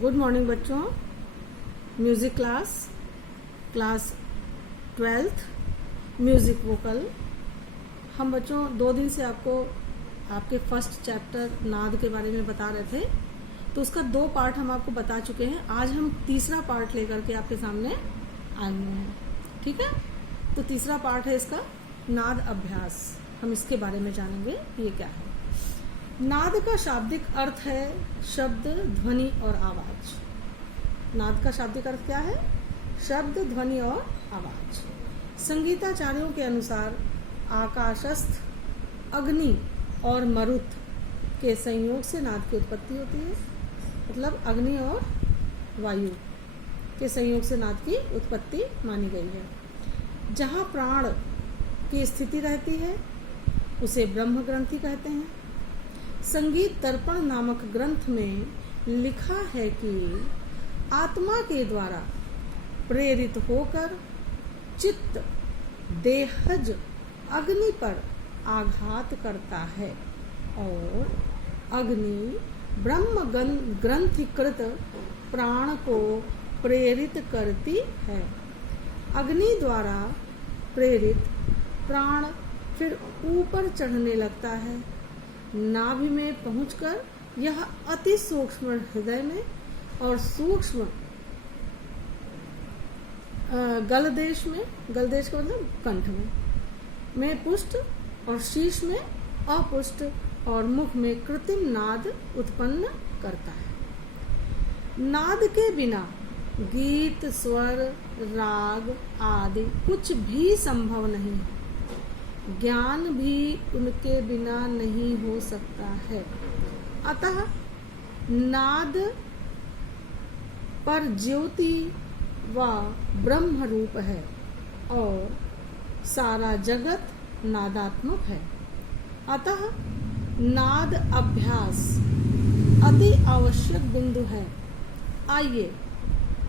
Good morning बच्चों। Music class 12th music vocal. हम बच्चों 2 दिन से आपको आपके फर्स्ट चैप्टर नाद के बारे में बता रहे थे, तो उसका 2 पार्ट हम आपको बता चुके हैं। आज हम तीसरा पार्ट लेकर के आपके सामने आए हुए हैं। ठीक है, तो तीसरा पार्ट है इसका नाद अभ्यास। हम इसके बारे में जानेंगे ये क्या है। नाद का शाब्दिक अर्थ है शब्द, ध्वनि और आवाज। नाद का शाब्दिक अर्थ क्या है? शब्द, ध्वनि और आवाज। संगीताचार्यों के अनुसार आकाशस्थ, अग्नि और मरुत के संयोग से नाद की उत्पत्ति होती है। मतलब अग्नि और वायु के संयोग से नाद की उत्पत्ति मानी गई है। जहाँ प्राण की स्थिति रहती है उसे ब्रह्म ग्रंथि कहते हैं। संगीत दर्पण नामक ग्रंथ में लिखा है कि आत्मा के द्वारा प्रेरित होकर चित्त देहज अग्नि पर आघात करता है और अग्नि ब्रह्म ग्रंथिकृत प्राण को प्रेरित करती है। अग्नि द्वारा प्रेरित प्राण फिर ऊपर चढ़ने लगता है। नाभि में पहुंचकर यह अति सूक्ष्म हृदय में और सूक्ष्म गलदेश में, गलदेश का मतलब कंठ में पुष्ट और शीश में अपुष्ट और मुख में कृत्रिम नाद उत्पन्न करता है। नाद के बिना गीत, स्वर, राग आदि कुछ भी संभव नहीं है। ज्ञान भी उनके बिना नहीं हो सकता है। अतः नाद पर ज्योति व ब्रह्म रूप है और सारा जगत नादात्मक है। अतः नाद अभ्यास अति आवश्यक बिंदु है। आइए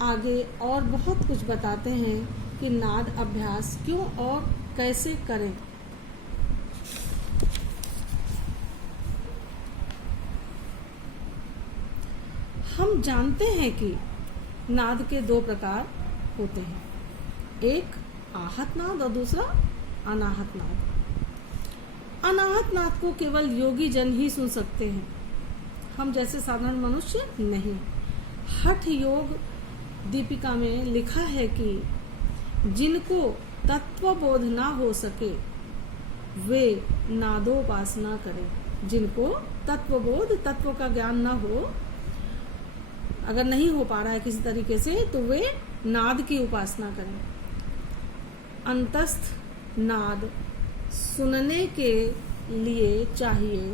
आगे और बहुत कुछ बताते हैं कि नाद अभ्यास क्यों और कैसे करें। हम जानते हैं कि नाद के 2 प्रकार होते हैं, एक आहत नाद और दूसरा अनाहत नाद। अनाहत नाद को केवल योगी जन ही सुन सकते हैं, हम जैसे साधारण मनुष्य नहीं। हठ योग दीपिका में लिखा है कि जिनको तत्वबोध ना हो सके वे नादोपासना करें। जिनको तत्वबोध, तत्व का ज्ञान ना हो, अगर नहीं हो पा रहा है किसी तरीके से, तो वे नाद की उपासना करें। अंतस्थ नाद सुनने के लिए चाहिए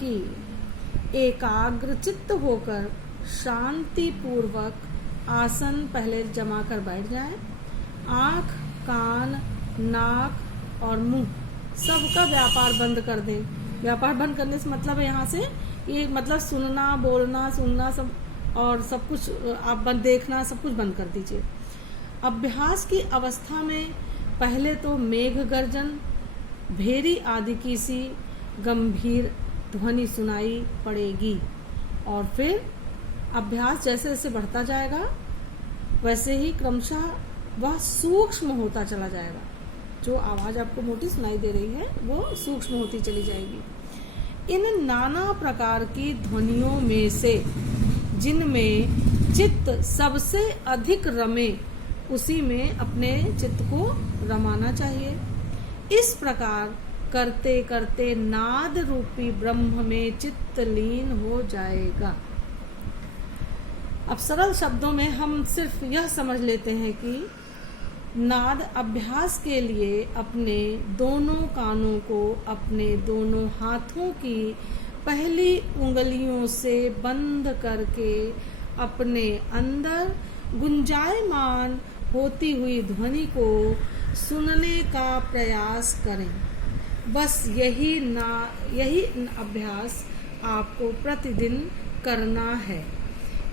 कि एकाग्र चित्त होकर शांति पूर्वक आसन पहले जमा कर बैठ जाएं। आँख, कान, नाक और मुंह सबका व्यापार बंद कर दें। व्यापार बंद करने से मतलब है यहाँ से ये मतलब सुनना, बोलना, सुनना सब और सब कुछ आप देखना सब कुछ बंद कर दीजिए। अभ्यास की अवस्था में पहले तो मेघ गर्जन, भेरी आदि की सी गंभीर ध्वनि सुनाई पड़ेगी और फिर अभ्यास जैसे जैसे बढ़ता जाएगा वैसे ही क्रमशः वह सूक्ष्म होता चला जाएगा। जो आवाज आपको मोटी सुनाई दे रही है वो सूक्ष्म होती चली जाएगी। इन नाना प्रकार की ध्वनियों में से जिनमें चित्त सबसे अधिक रमे उसी में अपने चित्त को रमाना चाहिए। इस प्रकार करते करते नाद रूपी ब्रह्म में चित्त लीन हो जाएगा। अब सरल शब्दों में हम सिर्फ यह समझ लेते हैं कि नाद अभ्यास के लिए अपने दोनों कानों को अपने दोनों हाथों की पहली उंगलियों से बंद करके अपने अंदर गुंजायमान होती हुई ध्वनि को सुनने का प्रयास करें। बस यही अभ्यास आपको प्रतिदिन करना है।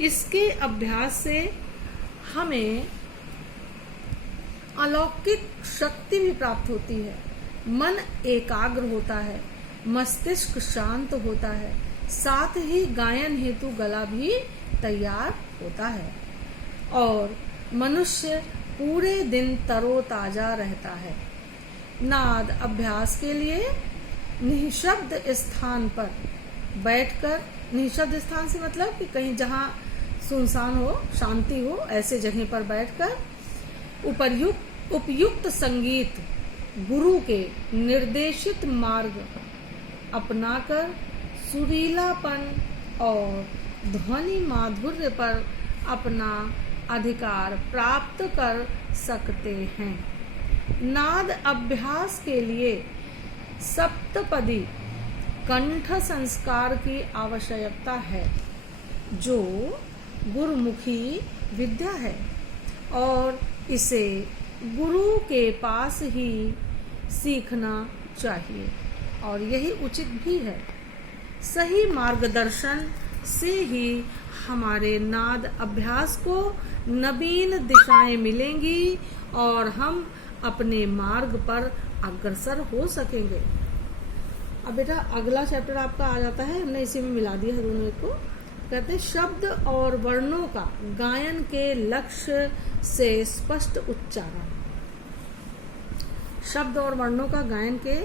इसके अभ्यास से हमें अलौकिक शक्ति भी प्राप्त होती है। मन एकाग्र होता है, मस्तिष्क शांत होता है, साथ ही गायन हेतु गला भी तैयार होता है और मनुष्य पूरे दिन तरोताजा रहता है। नाद अभ्यास के लिए निःशब्द स्थान पर बैठकर, निःशब्द स्थान से मतलब कि कहीं जहाँ सुनसान हो, शांति हो, ऐसे जगह पर बैठकर उपयुक्त संगीत गुरु के निर्देशित मार्ग अपनाकर सुरीलापन और ध्वनि माधुर्य पर अपना अधिकार प्राप्त कर सकते हैं। नाद अभ्यास के लिए सप्तपदी कंठ संस्कार की आवश्यकता है, जो गुरुमुखी विद्या है और इसे गुरु के पास ही सीखना चाहिए और यही उचित भी है। सही मार्गदर्शन से ही हमारे नाद अभ्यास को नवीन दिशाएं मिलेंगी और हम अपने मार्ग पर अग्रसर हो सकेंगे। अब बेटा अगला चैप्टर आपका आ जाता है, हमने इसी में मिला दिया है दोनों को। कहते हैं शब्द और वर्णों का गायन के लक्ष्य से स्पष्ट उच्चारण। शब्द और वर्णों का गायन के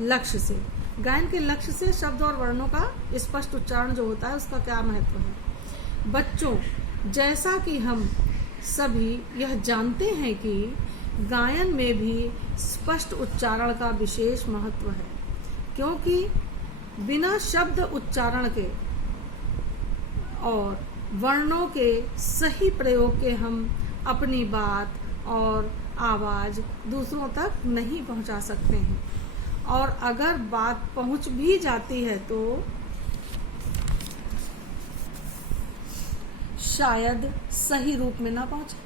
लक्ष्य से, गायन के लक्ष्य से शब्द और वर्णों का स्पष्ट उच्चारण जो होता है उसका क्या महत्व है। बच्चों, जैसा कि हम सभी यह जानते हैं कि गायन में भी स्पष्ट उच्चारण का विशेष महत्व है, क्योंकि बिना शब्द उच्चारण के और वर्णों के सही प्रयोग के हम अपनी बात और आवाज दूसरों तक नहीं पहुंचा सकते हैं, और अगर बात पहुंच भी जाती है तो शायद सही रूप में ना पहुंचे।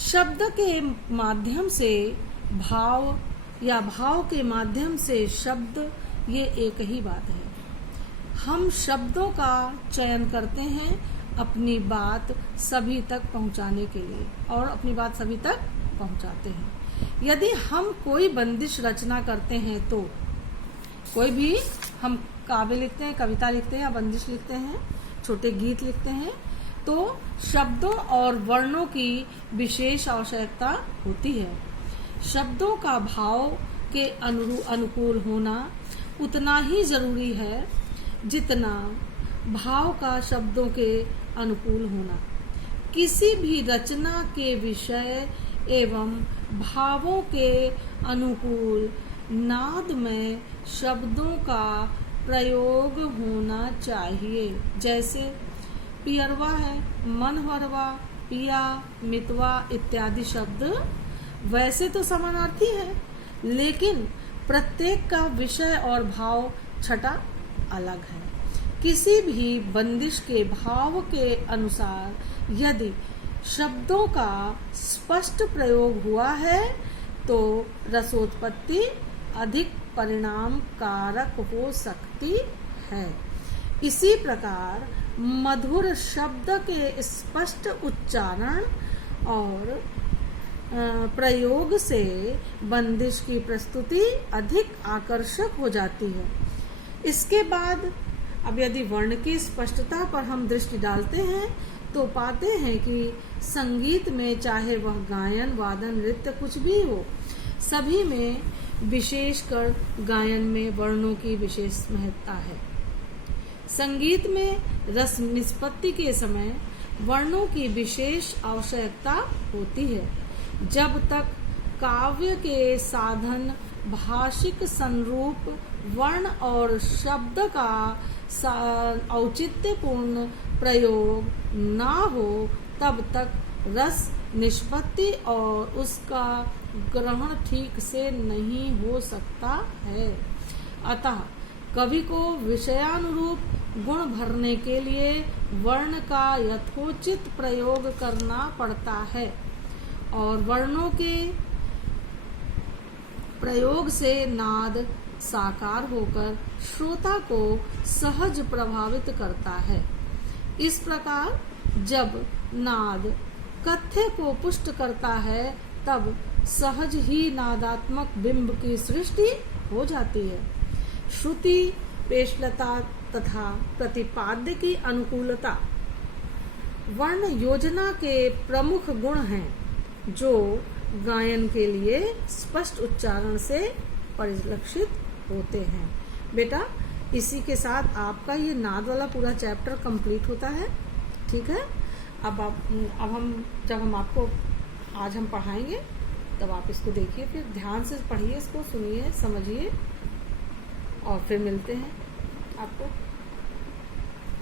शब्द के माध्यम से भाव या भाव के माध्यम से शब्द, ये एक ही बात है। हम शब्दों का चयन करते हैं अपनी बात सभी तक पहुंचाने के लिए और अपनी बात सभी तक पहुंचाते हैं। यदि हम कोई बंदिश रचना करते हैं तो, कोई भी हम काव्य लिखते हैं, कविता लिखते हैं या बंदिश लिखते हैं, छोटे गीत लिखते हैं, तो शब्दों और वर्णों की विशेष आवश्यकता होती है। शब्दों का भाव के अनुकूल होना उतना ही जरूरी है जितना भाव का शब्दों के अनुकूल होना। किसी भी रचना के विषय एवं भावों के अनुकूल नाद में शब्दों का प्रयोग होना चाहिए। जैसे पियरवा है, मनहरवा, पिया, मितवा इत्यादि शब्द वैसे तो समानार्थी है, लेकिन प्रत्येक का विषय और भाव छटा अलग है। किसी भी बंदिश के भाव के अनुसार यदि शब्दों का स्पष्ट प्रयोग हुआ है तो रसोत्पत्ति अधिक परिणाम कारक हो सकती है। इसी प्रकार मधुर शब्द के स्पष्ट उच्चारण और प्रयोग से बंदिश की प्रस्तुति अधिक आकर्षक हो जाती है। इसके बाद अब यदि वर्ण की स्पष्टता पर हम दृष्टि डालते हैं तो पाते हैं कि संगीत में चाहे वह गायन, वादन, नृत्य कुछ भी हो, सभी में विशेषकर गायन में वर्णों की विशेष महत्ता है। संगीत में रस निष्पत्ति के समय वर्णों की विशेष आवश्यकता होती है। जब तक काव्य के साधन भाषिक संरूप वर्ण और शब्द का औचित्यपूर्ण प्रयोग ना हो, तब तक रस निष्पत्ति और उसका ग्रहण ठीक से नहीं हो सकता है। अतः कवि को विषयानुरूप गुण भरने के लिए वर्ण का यथोचित प्रयोग करना पड़ता है और वर्णों के प्रयोग से नाद साकार होकर श्रोता को सहज प्रभावित करता है। इस प्रकार जब नाद कथ्य को पुष्ट करता है तब सहज ही नादात्मक बिंब की सृष्टि हो जाती है। श्रुति पेशलता तथा प्रतिपाद्य की अनुकूलता वर्ण योजना के प्रमुख गुण हैं, जो गायन के लिए स्पष्ट उच्चारण से परिलक्षित होते हैं। बेटा, इसी के साथ आपका ये नाद वाला पूरा चैप्टर कंप्लीट होता है। ठीक है, अब हम आपको आज हम पढ़ाएंगे, तब आप इसको देखिए, फिर ध्यान से पढ़िए, इसको सुनिए, समझिए, और फिर मिलते हैं आपको।